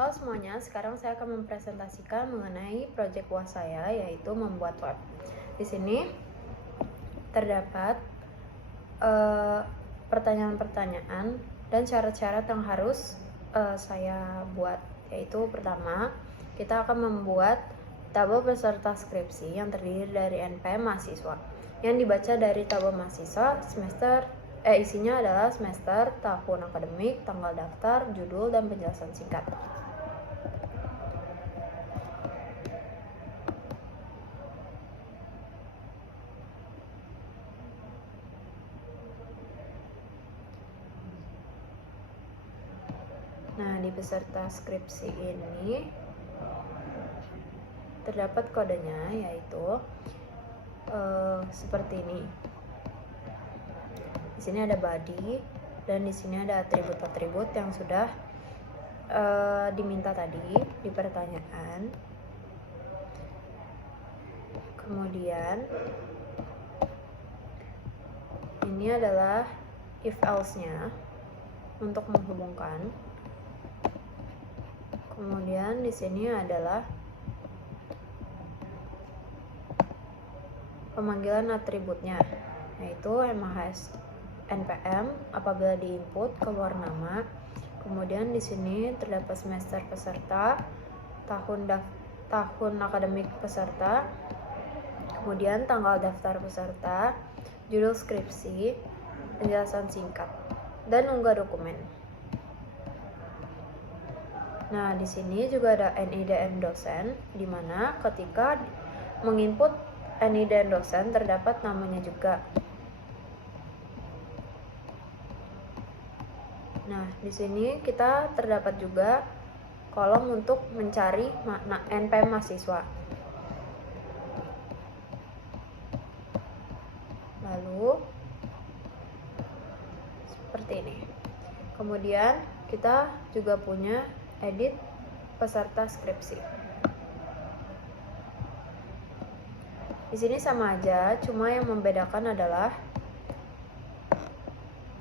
Halo semuanya, sekarang saya akan mempresentasikan mengenai proyek UAS saya, yaitu membuat web. Di sini terdapat pertanyaan-pertanyaan dan syarat-syarat yang harus saya buat, yaitu pertama, kita akan membuat tabel peserta skripsi yang terdiri dari NPM mahasiswa yang dibaca dari tabel mahasiswa isinya adalah semester, tahun akademik, tanggal daftar, judul, dan penjelasan singkat. Nah, di peserta skripsi ini terdapat kodenya, yaitu seperti ini. Di sini ada body dan di sini ada atribut-atribut yang sudah diminta tadi di pertanyaan. Kemudian ini adalah if else-nya untuk menghubungkan. Kemudian di sini adalah pemanggilan atributnya, yaitu MHS NPM apabila diinput keluar nama. Kemudian di sini terdapat semester peserta, tahun akademik peserta, kemudian tanggal daftar peserta, judul skripsi, penjelasan singkat, dan unggah dokumen. Nah, di sini juga ada NIDN dosen, di mana ketika menginput NIDN dosen terdapat namanya juga. Nah, di sini kita terdapat juga kolom untuk mencari NPM mahasiswa. Lalu seperti ini. Kemudian kita juga punya edit peserta skripsi. Di sini sama aja, cuma yang membedakan adalah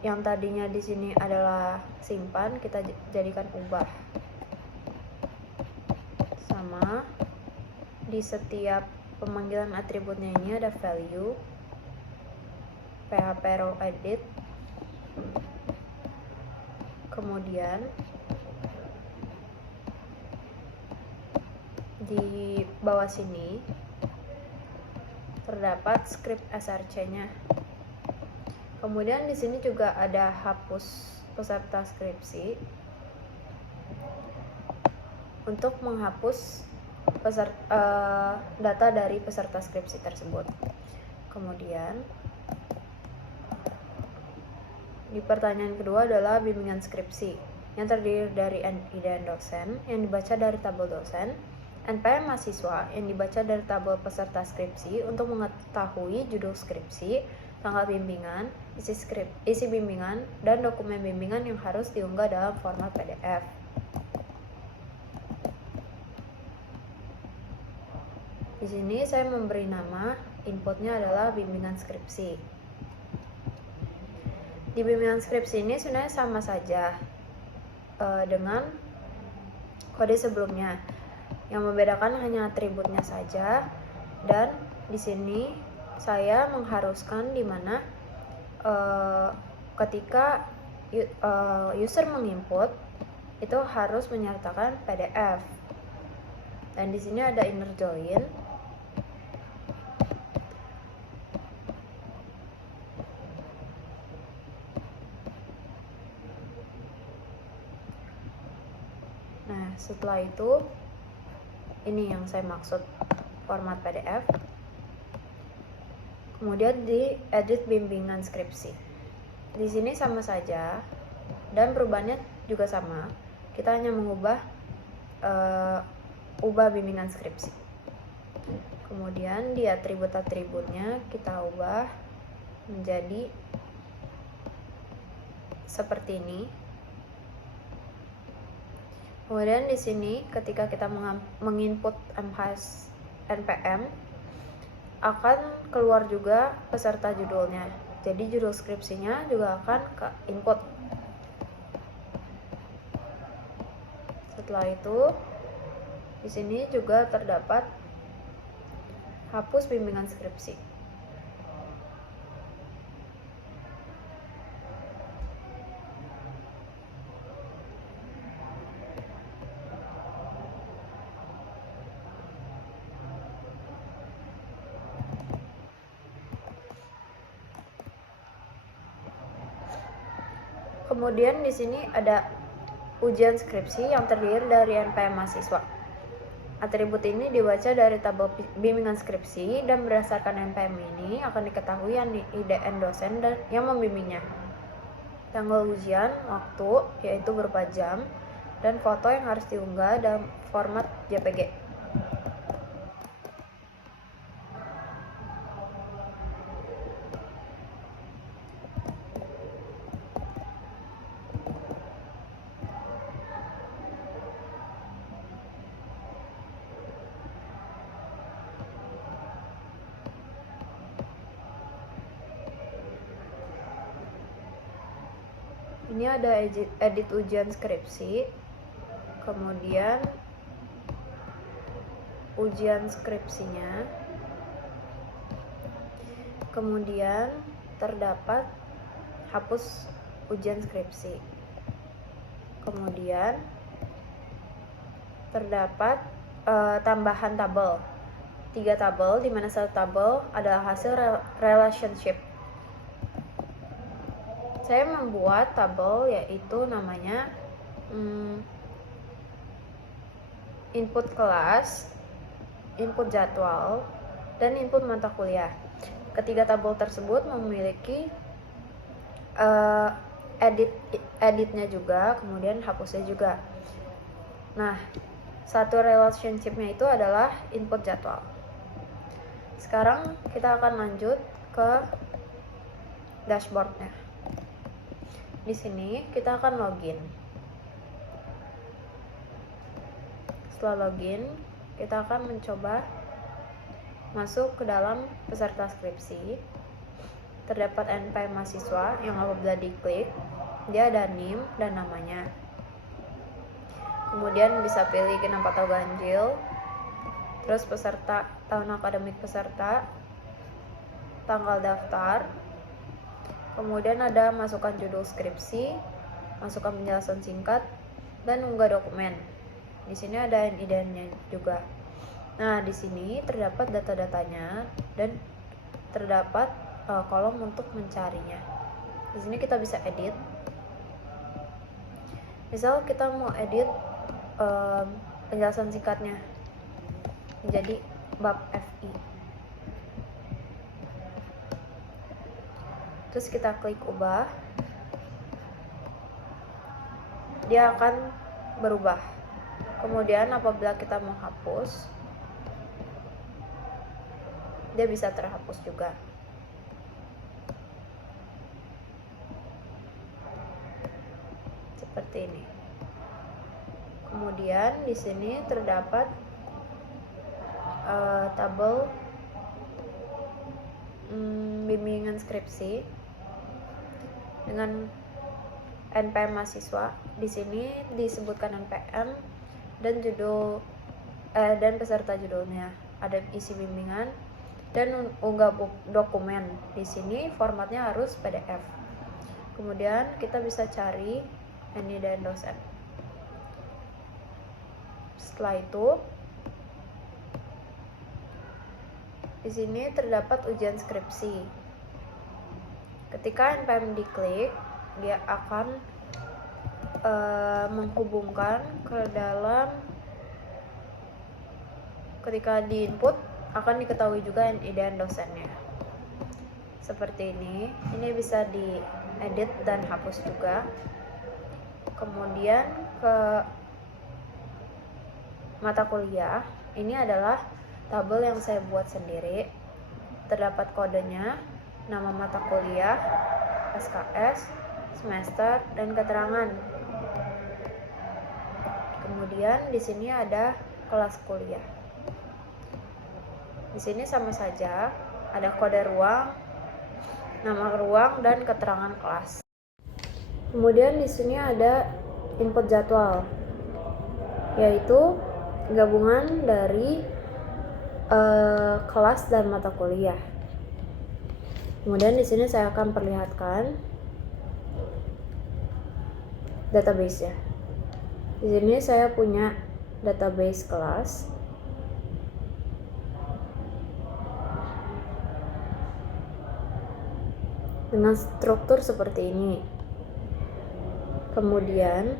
yang tadinya di sini adalah simpan, kita jadikan ubah. Sama di setiap pemanggilan atributnya ini ada value, php raw edit, kemudian di bawah sini terdapat script src-nya. Kemudian di sini juga ada hapus peserta skripsi untuk menghapus data dari peserta skripsi tersebut. Kemudian di pertanyaan kedua adalah bimbingan skripsi yang terdiri dari NIDN dosen yang dibaca dari tabel dosen, NPM mahasiswa yang dibaca dari tabel peserta skripsi untuk mengetahui judul skripsi, tanggal bimbingan, isi bimbingan, dan dokumen bimbingan yang harus diunggah dalam format PDF. Di sini saya memberi nama, inputnya adalah bimbingan skripsi. Di bimbingan skripsi ini sebenarnya sama saja dengan kode sebelumnya. Yang membedakan hanya atributnya saja, dan di sini saya mengharuskan di mana ketika user menginput itu harus menyertakan PDF. Dan di sini ada inner join. Nah, setelah itu ini yang saya maksud, format PDF. Kemudian di edit bimbingan skripsi. Di sini sama saja dan perubahannya juga sama. Kita hanya mengubah ubah bimbingan skripsi. Kemudian di atribut-atributnya kita ubah menjadi seperti ini. Kemudian di sini ketika kita menginput MHS NPM akan keluar juga peserta judulnya. Jadi judul skripsinya juga akan ke input. Setelah itu, di sini juga terdapat hapus bimbingan skripsi. Kemudian di sini ada ujian skripsi yang terdiri dari NPM mahasiswa. Atribut ini dibaca dari tabel bimbingan skripsi dan berdasarkan NPM ini akan diketahui IDN dosen dan yang membimbingnya. Tanggal ujian, waktu, yaitu berupa jam, dan foto yang harus diunggah dalam format JPG. Ini ada edit ujian skripsi, kemudian ujian skripsinya, kemudian terdapat hapus ujian skripsi, kemudian terdapat tambahan tabel, 3 tabel, di mana satu tabel adalah hasil relationship. Saya membuat tabel yaitu namanya input kelas, input jadwal, dan input mata kuliah. Ketiga tabel tersebut memiliki editnya juga, kemudian hapusnya juga. Nah, satu relationship-nya itu adalah input jadwal. Sekarang kita akan lanjut ke dashboard-nya. Di sini kita akan login. Setelah login, kita akan mencoba masuk ke dalam peserta skripsi. Terdapat NPM mahasiswa yang apabila diklik, dia ada NIM dan namanya. Kemudian bisa pilih genap atau ganjil. Terus peserta, tahun akademik peserta, tanggal daftar. Kemudian ada masukkan judul skripsi, masukkan penjelasan singkat, dan unggah dokumen. Di sini ada IDN-nya juga. Nah, di sini terdapat data-datanya dan terdapat kolom untuk mencarinya. Di sini kita bisa edit. Misal kita mau edit penjelasan singkatnya menjadi bab FI. Terus kita klik ubah, dia akan berubah. Kemudian apabila kita mau hapus, dia bisa terhapus juga. Seperti ini. Kemudian di sini terdapat tabel bimbingan skripsi dengan NPM mahasiswa. Di sini disebutkan NPM dan judul dan peserta judulnya. Ada isi bimbingan dan unggah dokumen. Di sini formatnya harus PDF. Kemudian kita bisa cari IDN dosen. Setelah itu, di sini terdapat ujian skripsi. Ketika NPM diklik, dia akan menghubungkan ke dalam. Ketika di input akan diketahui juga IDN dosennya. Seperti ini. Ini bisa diedit dan hapus juga. Kemudian ke mata kuliah, ini adalah tabel yang saya buat sendiri. Terdapat kodenya, nama mata kuliah, SKS, semester, dan keterangan. Kemudian di sini ada kelas kuliah. Di sini sama saja, ada kode ruang, nama ruang, dan keterangan kelas. Kemudian di sini ada input jadwal. yaitu gabungan dari kelas dan mata kuliah. Kemudian di sini saya akan perlihatkan database-nya. Di sini saya punya database kelas. Dengan struktur seperti ini. Kemudian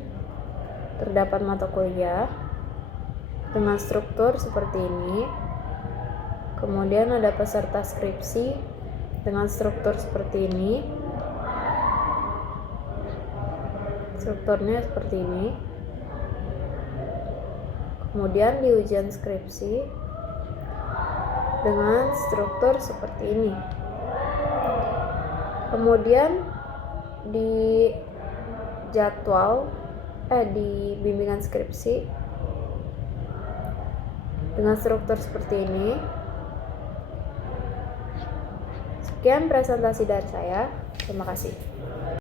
terdapat mata kuliah dengan struktur seperti ini. Kemudian ada peserta skripsi dengan struktur seperti ini. Strukturnya seperti ini. Kemudian di ujian skripsi dengan struktur seperti ini. Kemudian di jadwal di bimbingan skripsi dengan struktur seperti ini. Sekian presentasi dari saya. Terima kasih.